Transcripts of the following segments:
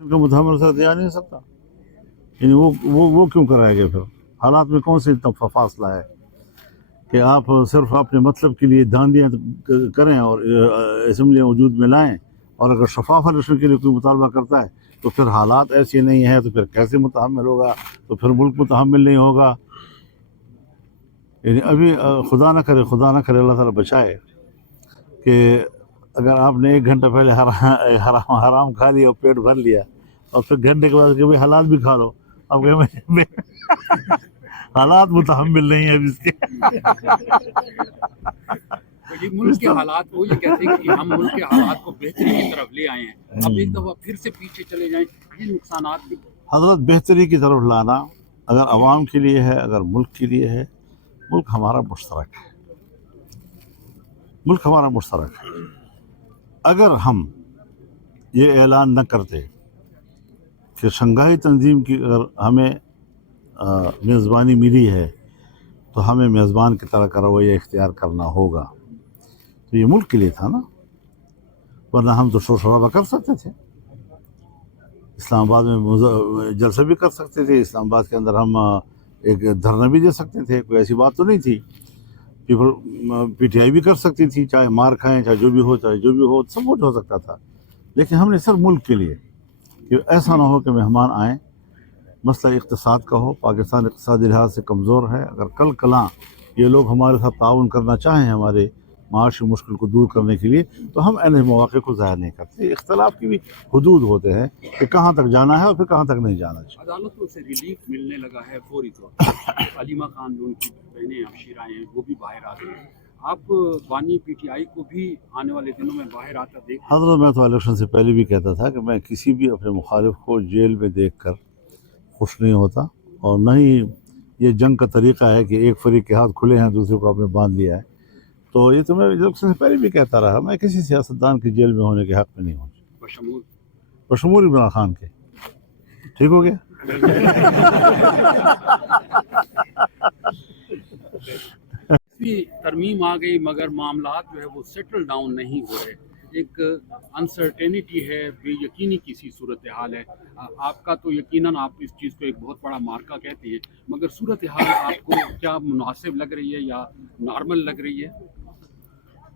کا متحمل سر دیا نہیں سکتا، یعنی وہ کیوں کرائے گا پھر؟ حالات میں کون سے اتنا فاصلہ ہے کہ آپ صرف اپنے مطلب کے لیے دھاندیاں کریں اور اسمبلیاں وجود میں لائیں، اور اگر شفاف الیکشن کے لیے کوئی مطالبہ کرتا ہے تو پھر حالات ایسے نہیں ہیں تو پھر کیسے متحمل ہوگا؟ تو پھر ملک متحمل نہیں ہوگا۔ یعنی ابھی خدا نہ کرے اللہ تعالیٰ بچائے کہ اگر آپ نے 1 گھنٹہ پہلے حرام کھا لیا اور پیٹ بھر لیا اور پھر گھنٹے کے بعد کہ بھائی حالات بھی کھا لو، اب حالات متحمل نہیں ہیں اب اس کے۔ یہ ملک کے حالات وہ یہ کہتے ہیں کہ ہم ملک کے حالات کو بہتری کی طرف لے آئے ہیں، اب ایک دفعہ پھر سے پیچھے چلے جائیں، یہ نقصانات بھی۔ حضرت بہتری کی طرف لانا اگر عوام کے لیے ہے، اگر ملک کے لیے ہے، ملک ہمارا مشترک ہے، ملک ہمارا مشترک ہے۔ اگر ہم یہ اعلان نہ کرتے کہ شنگھائی تنظیم کی اگر ہمیں میزبانی ملی ہے تو ہمیں میزبان کی طرح کا رویہ اختیار کرنا ہوگا، تو یہ ملک کے لیے تھا نا، ورنہ ہم تو شور شرابہ کر سکتے تھے، اسلام آباد میں جلسہ بھی کر سکتے تھے، اسلام آباد کے اندر ہم ایک دھرنا بھی دے سکتے تھے، کوئی ایسی بات تو نہیں تھی۔ پی ٹی آئی بھی کر سکتی تھی، چاہے مار کھائیں، چاہے جو بھی ہو سب کچھ ہو سکتا تھا، لیکن ہم نے صرف ملک کے لیے کہ ایسا نہ ہو کہ مہمان آئیں۔ مسئلہ اقتصاد کا ہو، پاکستان اقتصادی لحاظ سے کمزور ہے، اگر کل کلاں یہ لوگ ہمارے ساتھ تعاون کرنا چاہیں ہمارے معاشی مشکل کو دور کرنے کے لیے تو ہم ایسے مواقع کو ضائع نہیں کرتے۔ اختلاف کی بھی حدود ہوتے ہیں کہ کہاں تک جانا ہے اور پھر کہاں تک نہیں جانا چاہیے۔ عدالتوں سے ریلیف ملنے لگا ہے فوری طور پر، علیمہ خان جو ان کی بہنیں ابشیرائیں ہیں وہ بھی باہر آ گئی ہیں، آپ بانی پی ٹی آئی کو بھی آنے والے دنوں میں باہر آتا دیکھ؟ حضرت میں تو الیکشن سے پہلے بھی کہتا تھا کہ میں کسی بھی اپنے مخالف کو جیل میں دیکھ کر خوش نہیں ہوتا، اور نہ ہی یہ جنگ کا طریقہ ہے کہ ایک فریق کے ہاتھ کھلے ہیں دوسرے کو آپ نے باندھ لیا ہے، تو یہ تو میں الیکشن سے پہلے بھی کہتا رہا، میں کسی سیاستدان کے جیل میں ہونے کے حق میں نہیں ہوں، بشمول عمران خان کے۔ ٹھیک ہو گیا؟ ترمیم آ گئی مگر معاملات جو ہے وہ سیٹل ڈاؤن نہیں ہو رہے، ایک انسرٹینٹی ہے، بے یقینی کسی صورتحال ہے۔ آپ کا تو یقیناً آپ اس چیز کو ایک بہت بڑا مارکا کہتے ہیں، مگر صورتحال آپ کو کیا مناسب لگ رہی ہے یا نارمل لگ رہی ہے؟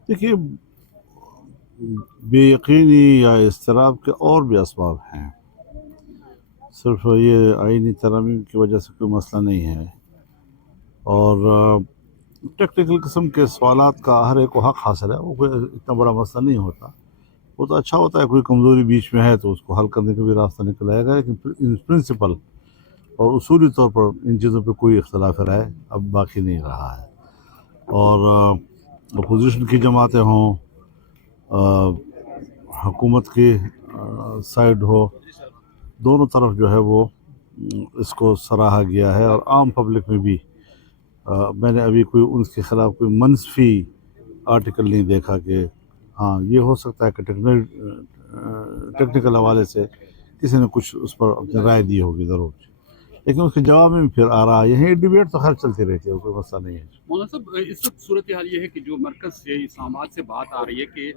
دیکھیے، بے یقینی یا اضطراب کے اور بھی اسباب ہیں، صرف یہ آئینی ترامیم کی وجہ سے کوئی مسئلہ نہیں ہے، اور ٹیکنیکل قسم کے سوالات کا ہر ایک کو حق حاصل ہے، وہ کوئی اتنا بڑا مسئلہ نہیں ہوتا، وہ تو اچھا ہوتا ہے کوئی کمزوری بیچ میں ہے تو اس کو حل کرنے کا بھی راستہ نکل آئے گا، لیکن ان پرنسپل اور اصولی طور پر ان چیزوں پہ کوئی اختلاف رائے اب باقی نہیں رہا ہے، اور اپوزیشن کی جماعتیں ہوں، حکومت کی سائیڈ ہو، دونوں طرف جو ہے وہ اس کو سراہا گیا ہے، اور عام پبلک میں بھی میں نے ابھی کوئی ان کے خلاف کوئی منفی آرٹیکل نہیں دیکھا کہ ہاں یہ ہو سکتا ہے کہ ٹیکنیکل حوالے سے کسی نے کچھ اس پر اپنی رائے دی ہوگی ضرور، لیکن اس کے جواب میں پھر آ رہا ہے یہ ڈیبیٹ تو خیر چلتی رہتی ہے، کوئی مسئلہ نہیں ہے۔ مولانا صاحب، اس وقت صورتحال یہ ہے کہ جو مرکز سے اسلام آباد سے بات آ رہی ہے کہ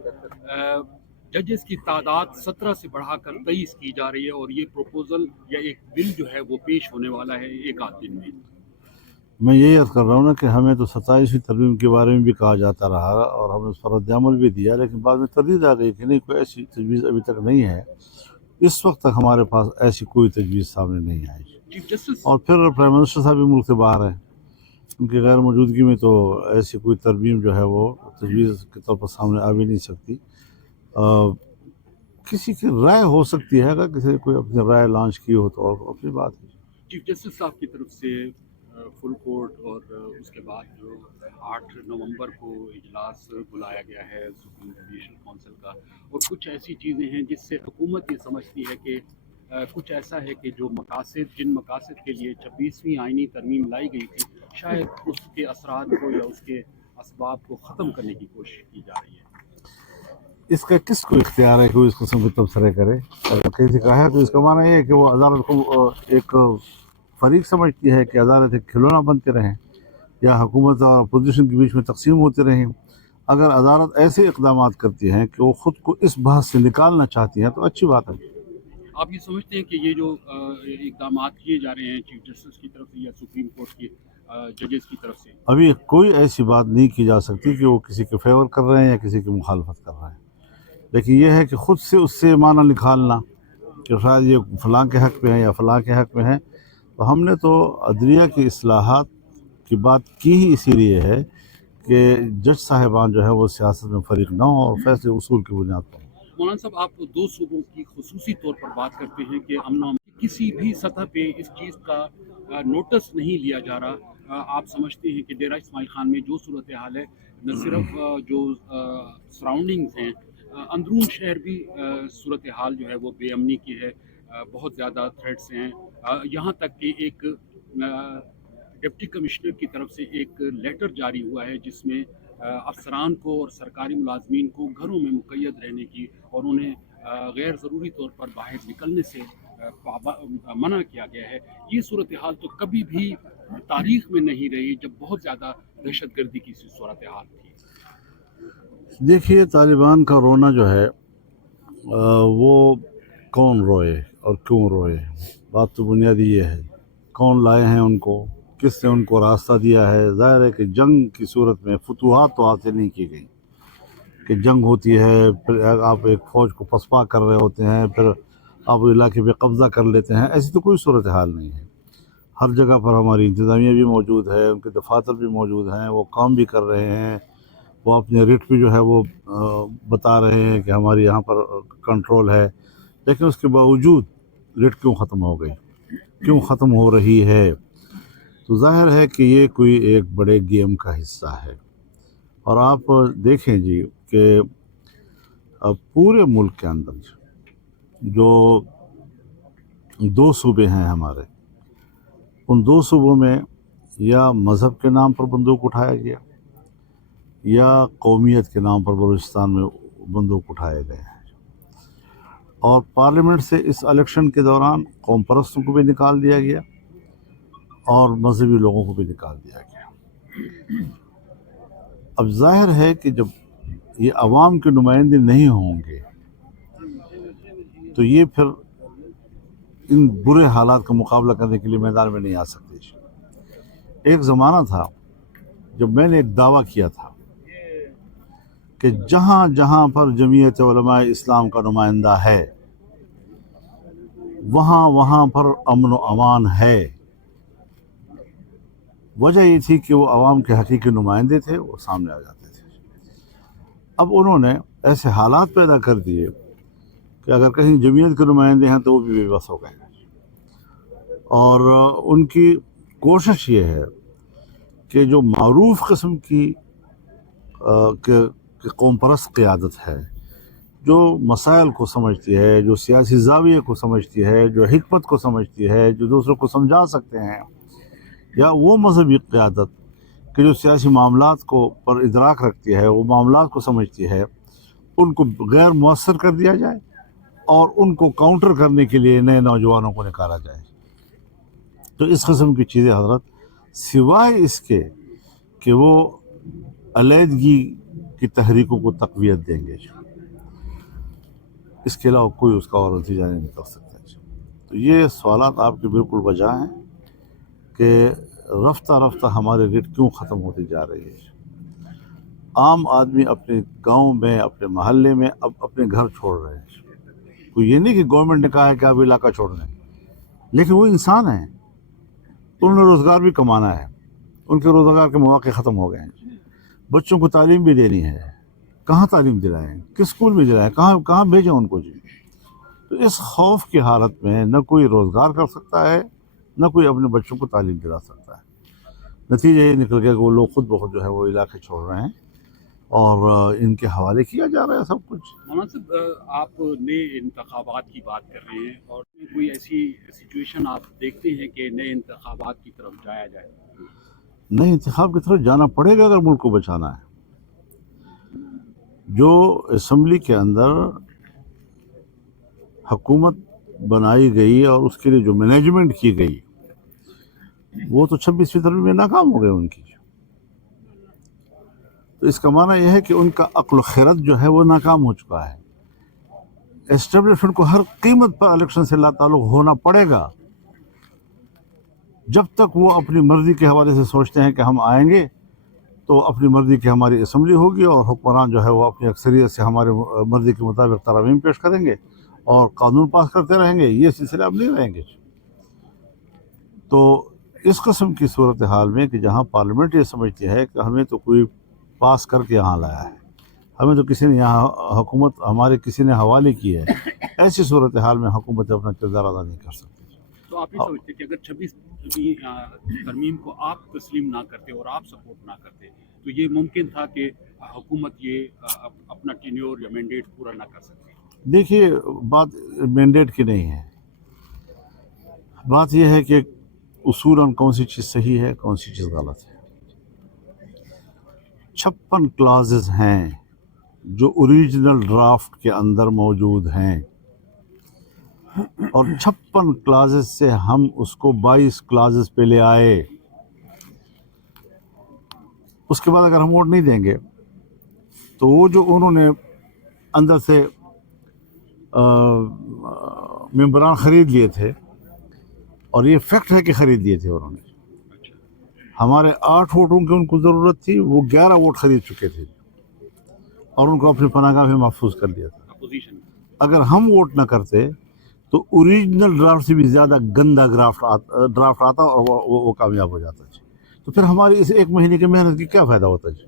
ججز کی تعداد 17 سے بڑھا کر 23 کی جا رہی ہے، اور یہ پروپوزل یا ایک بل جو ہے وہ پیش ہونے والا ہے ایک آدھ دن میں۔ میں یہی عرض کر رہا ہوں نا کہ ہمیں تو 27ویں ترمیم کے بارے میں بھی کہا جاتا رہا اور ہم نے اس پر رد عمل بھی دیا، لیکن بعد میں تردید آ گئی کہ نہیں، کوئی ایسی تجویز ابھی تک نہیں ہے، اس وقت تک ہمارے پاس ایسی کوئی تجویز سامنے نہیں آئی، چیف جسٹس اور پھر پرائم منسٹر صاحب بھی ملک سے باہر ہیں، ان کی غیر موجودگی میں تو ایسی کوئی ترمیم جو ہے وہ تجویز کے طور پر سامنے آ بھی نہیں سکتی۔ کسی کی رائے ہو سکتی ہے، اگر کسی نے کوئی اپنی رائے لانچ کی ہو تو اور اپنی بات ہے۔ چیف جسٹس صاحب کی طرف سے فل کورٹ، اور اس کے بعد جو 8 نومبر کو اجلاس بلایا گیا ہے سپریم جوڈیشل کونسل کا، اور کچھ ایسی چیزیں ہیں جس سے حکومت یہ سمجھتی ہے کہ کچھ ایسا ہے کہ جو مقاصد جن مقاصد کے لیے 26ویں آئینی ترمیم لائی گئی تھی، شاید اس کے اثرات کو یا اس کے اسباب کو ختم کرنے کی کوشش کی جا رہی ہے۔ اس کا کس کو اختیار ہے کہ وہ اس قسم کے تبصرے کرے؟ اگر کسی کا ہے تو اس کا معنی یہ ہے کہ وہ عدالت کو ایک فریق سمجھتی ہے کہ عدالت ایک کھلونا بنتے رہیں یا حکومت اور اپوزیشن کے بیچ میں تقسیم ہوتے رہیں۔ اگر عدالت ایسے اقدامات کرتی ہیں کہ وہ خود کو اس بحث سے نکالنا چاہتی ہیں تو اچھی بات ہے۔ आप ये समझते हैं कि ये जो इकदाम किए जा रहे हैं चीफ जस्टिस की तरफ से या सुप्रीम कोर्ट के जजेस की तरफ से, अभी कोई ऐसी बात नहीं की जा सकती कि वो किसी के फेवर कर रहे हैं या किसी की मुखालफत कर रहे हैं, लेकिन यह है कि ख़ुद से उससे माना निकालना कि शायद ये फ़लाँ के हक़ में है या फ़लाँ के हक़ में है। तो हमने तो अदलिया की इस्लाहात की बात की ही इसीलिए है कि जज साहिबान जो है वो सियासत में फ़रीक ना हो और फैसले उसूल की बुनियाद पर। मौलाना साहब, आप दो सूबों की खुसूसी तौर पर बात करते हैं कि अमन किसी भी सतह पे इस चीज़ का नोटिस नहीं लिया जा रहा। आप समझते हैं कि डेरा इस्माइल खान में जो सूरत हाल है, न सिर्फ जो सराउंडिंग्स हैं, अंदरून शहर भी सूरत हाल जो है वो बेअमनी की है। बहुत ज़्यादा थ्रेट्स हैं। यहाँ तक कि एक डिप्टी कमिश्नर की तरफ से एक लेटर जारी हुआ है जिसमें अफसरान को और सरकारी मुलाजमीन को घरों में मुक़य्यद रहने की और उन्हें गैर ज़रूरी तौर पर बाहर निकलने से मना किया गया है। ये सूरत हाल तो कभी भी तारीख़ में नहीं रही जब बहुत ज़्यादा दहशत गर्दी की सूरत हाल थी। देखिए, तालिबान का रोना जो है वो कौन रोए और क्यों रोए, बात तो बुनियादी ये है कौन लाए हैं उनको, किसने उनको रास्ता दिया है। ज़ाहिर है कि जंग की सूरत में फतूहात तो हासिल नहीं की गई कि जंग होती है फिर आप एक फ़ौज को पसपा कर रहे होते हैं फिर आप इलाके पे कब्ज़ा कर लेते हैं, ऐसी तो कोई सूरत हाल नहीं है। हर जगह पर हमारी इंतज़ामिया भी मौजूद है, उनके दफातर भी मौजूद हैं, वो काम भी कर रहे हैं, वो अपने रिट भी जो है वो बता रहे हैं कि हमारी यहाँ पर कंट्रोल है, लेकिन उसके बावजूद रिट क्यों ख़त्म हो गई, क्यों ख़त्म हो रही है। तो ज़ाहिर है कि ये कोई एक बड़े गेम का हिस्सा है। और आप देखें जी कि पूरे मुल्क के अंदर जो दो सूबे हैं हमारे, उन दो सूबों में या मज़हब के नाम पर बंदूक उठाया गया या कौमियत के नाम पर बलूचिस्तान में बंदूक उठाए गए हैं। और पार्लियामेंट से इस इलेक्शन के दौरान कौम परस्तों को भी निकाल दिया गया और मजहबी लोगों को भी निकाल दिया गया। अब जाहिर है कि जब ये अवाम के नुमाइंदे नहीं होंगे तो ये फिर इन बुरे हालात का मुकाबला करने के लिए मैदान में नहीं आ सकते। एक ज़माना था जब मैंने एक दावा किया था कि जहाँ जहाँ पर जमीयत उलमा इस्लाम का नुमाइंदा है वहाँ वहाँ पर अमन व अमान है। वजह ये थी कि वो आवाम के हकीकी नुमाइंदे थे, वो सामने आ जाते थे। अब उन्होंने ऐसे हालात पैदा कर दिए कि अगर कहीं जमीयत के नुमाइंदे हैं तो वो भी बेबस हो गए। और उनकी कोशिश ये है कि जो मारूफ किस्म की कौम परस्त क़यादत है, जो मसाइल को समझती है, जो सियासी ज़ाविये को समझती है, जो हिकमत को समझती है, जो दूसरों को समझा सकते हैं, या वो मजहबी क़यादत कि जो सियासी मामलात को पर इदराक रखती है, वो मामलात को समझती है, उनको गैर मुअस्सर कर दिया जाए और उनको काउंटर करने के लिए नए नौजवानों को निकाला जाए। तो इस किस्म की चीज़ें हज़रत, सिवाय इसके कि वो अलहदगी की तहरीकों को तक़वियत देंगे, इसके अलावा कोई उसका और नतीजा नहीं निकल सकता। तो ये सवालात आपके बिल्कुल वजह हैं कि रफ्ता रफ्ता हमारे रेट क्यों ख़त्म होती जा रही है। आम आदमी अपने गांव में, अपने महल्ले में अब अपने घर छोड़ रहे हैं। कोई ये नहीं कि गवर्नमेंट ने कहा है कि आप इलाका छोड़ दें, लेकिन वो इंसान हैं, उन्होंने रोज़गार भी कमाना है, उनके रोज़गार के मौके ख़त्म हो गए हैं। बच्चों को तालीम भी देनी है, कहाँ तालीम दिलाएं, किस स्कूल में दिलाएं, कहाँ भेजें उनको जी। तो इस खौफ की हालत में न कोई रोज़गार कर सकता है, न कोई अपने बच्चों को तालीम दिला सकता है। नतीजा ये निकल गया कि वो लोग खुद बहुत जो है वो इलाके छोड़ रहे हैं और इनके हवाले किया जा रहा है सब कुछ। मौलाना साहब, आप नए इंतखाबात की बात कर रहे हैं और कोई ऐसी सिचुएशन आप देखते हैं कि नए इंतखाबात की तरफ जाया जाए? नए इंतखाब की तरफ जाना पड़ेगा अगर मुल्क को बचाना है। जो असम्बली के अंदर हुकूमत बनाई गई और उसके लिए जो मैनेजमेंट की गई, वो तो 26वीं तरफ में नाकाम हो गए उनकी। तो इसका माना यह है कि उनका अक्ल खिरत जो है वो नाकाम हो चुका है। एस्टेब्लिशमेंट को हर कीमत पर इलेक्शन से ताल्लुक होना पड़ेगा। जब तक वो अपनी मर्जी के हवाले से सोचते हैं कि हम आएंगे तो अपनी मर्जी की हमारी असम्बली होगी और हुक्मरान जो है वो अपनी अक्सरियत से हमारे मर्जी के मुताबिक तरामीम पेश करेंगे और कानून पास करते रहेंगे। ये सिलसिले अब नहीं रहेंगे। तो इस किस्म की सूरत हाल में कि जहाँ पार्लियामेंट ये समझती है कि हमें तो कोई पास करके यहाँ लाया है, हमें तो किसी ने यहाँ हुकूमत हमारे किसी ने हवाले की है, ऐसी सूरत हाल में हुकूमत अपना किरदार अदा नहीं कर सकती। तो आप ये समझते कि अगर 26वीं तरमीम को आप तस्लीम ना करते और आप सपोर्ट ना करते तो ये मुमकिन था कि हुकूमत ये अपना टेन्योर या मैंडेट पूरा ना कर सकती? देखिए, बात मैंडेट की नहीं है, बात यह है कि उसूलन कौन सी चीज़ सही है, कौन सी चीज़ गलत है। 56 क्लाजेस हैं जो ओरिजिनल ड्राफ्ट के अंदर मौजूद हैं और 56 क्लाजेस से हम उसको 22 क्लाजेस पे ले आए। उसके बाद अगर हम वोट नहीं देंगे तो वो जो उन्होंने अंदर से मेंबरान ख़रीद लिए थे, और ये फैक्ट है कि ख़रीद लिए थे उन्होंने, हमारे 8 वोटों की उनको ज़रूरत थी, वो 11 वोट ख़रीद चुके थे और उनको अपनी पनाहगाह में महफूज कर लिया था। अपोजिशन अगर हम वोट ना करते तो ओरिजिनल ड्राफ्ट से भी ज़्यादा गंदा ड्राफ्ट आता और वो कामयाब हो जाता जी। तो फिर हमारी इस 1 महीने की मेहनत की क्या फ़ायदा होता जी।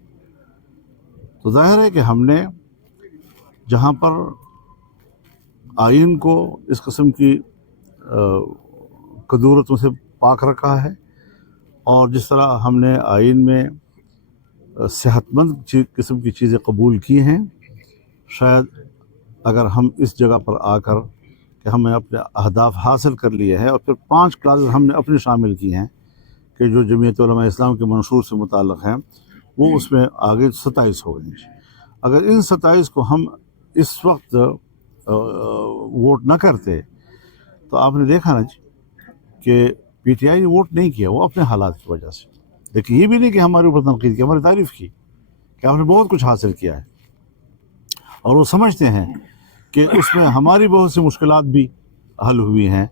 तो जाहिर है कि हमने जहाँ पर आइन को इस किस्म की कदूरतों से पाक रखा है और जिस तरह हमने आइन में सेहतमंद किस्म की चीज़ें कबूल की हैं, शायद अगर हम इस जगह पर आकर कि हमने अपने अहदाफ हासिल कर लिए हैं और फिर 5 क्लासेस हमने अपने शामिल की हैं कि जो जमीयत उलमा इस्लाम के मंशूर से मुताल्लिक़ हैं, वो उसमें आगे 27 हो गई। अगर इन 27 को हम इस वक्त वोट ना करते तो आपने देखा ना जी कि पीटीआई ने वोट नहीं किया, वो अपने हालात की वजह से। लेकिन ये भी नहीं कि हमारे ऊपर तनकीद की, हमारी तारीफ़ की कि आपने बहुत कुछ हासिल किया है और वो समझते हैं कि उसमें हमारी बहुत सी मुश्किलात भी हल हुई हैं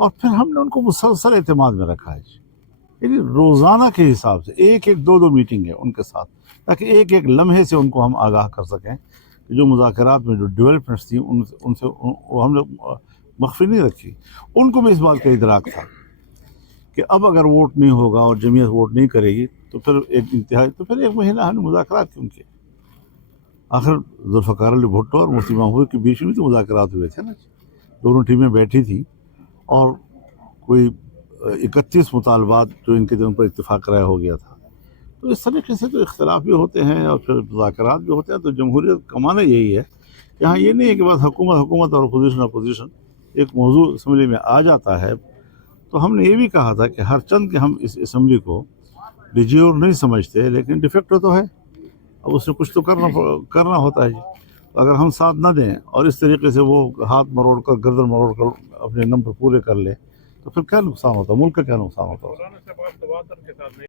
और फिर हमने उनको मुसलसल एतमाद में रखा है। यानी रोज़ाना के हिसाब से 1-1, 2-2 मीटिंग है उनके साथ, ताकि एक एक लम्हे से उनको हम आगाह कर सकें कि जो मुज़ाकरात में जो डेवलपमेंट्स थी उनसे हमने मख्फी नहीं रखी। उनको भी इस बात का इदराक था कि अब अगर वोट नहीं होगा और जमीयत वोट नहीं करेगी तो फिर तो फिर 1 महीना हमने मुज़ाकरात क्यों किए। आखिर जुल्फ़िकार अली भुट्टो और मुफ्ती महमूद के बीच में तो मुज़ाकरात हुए थे ना, दोनों टीमें बैठी थी और कोई 31 मुतालबात जो इनके उन पर इत्तेफाक राय हो गया था। तो इस तरीके से तो इख्तलाफ भी होते हैं और फिर मुज़ाकरात भी होते हैं। तो जमहूरियत का माना यही है, यहाँ ये नहीं है कि बस हुकूमत और अपोजिशन एक मौजू असम्बली में आ जाता है। तो हमने ये भी कहा था कि हर चंद के हम इस असम्बली को डिज्योर नहीं समझते, लेकिन डिफेक्टो तो है, अब उससे कुछ तो करना होता है जी। तो अगर हम साथ ना दें और इस तरीके से वो हाथ मरोड़ कर गर्दन मरोड़ कर अपने नंबर पूरे कर ले तो फिर क्या नुकसान होता है, मुल्क का क्या नुकसान होता है।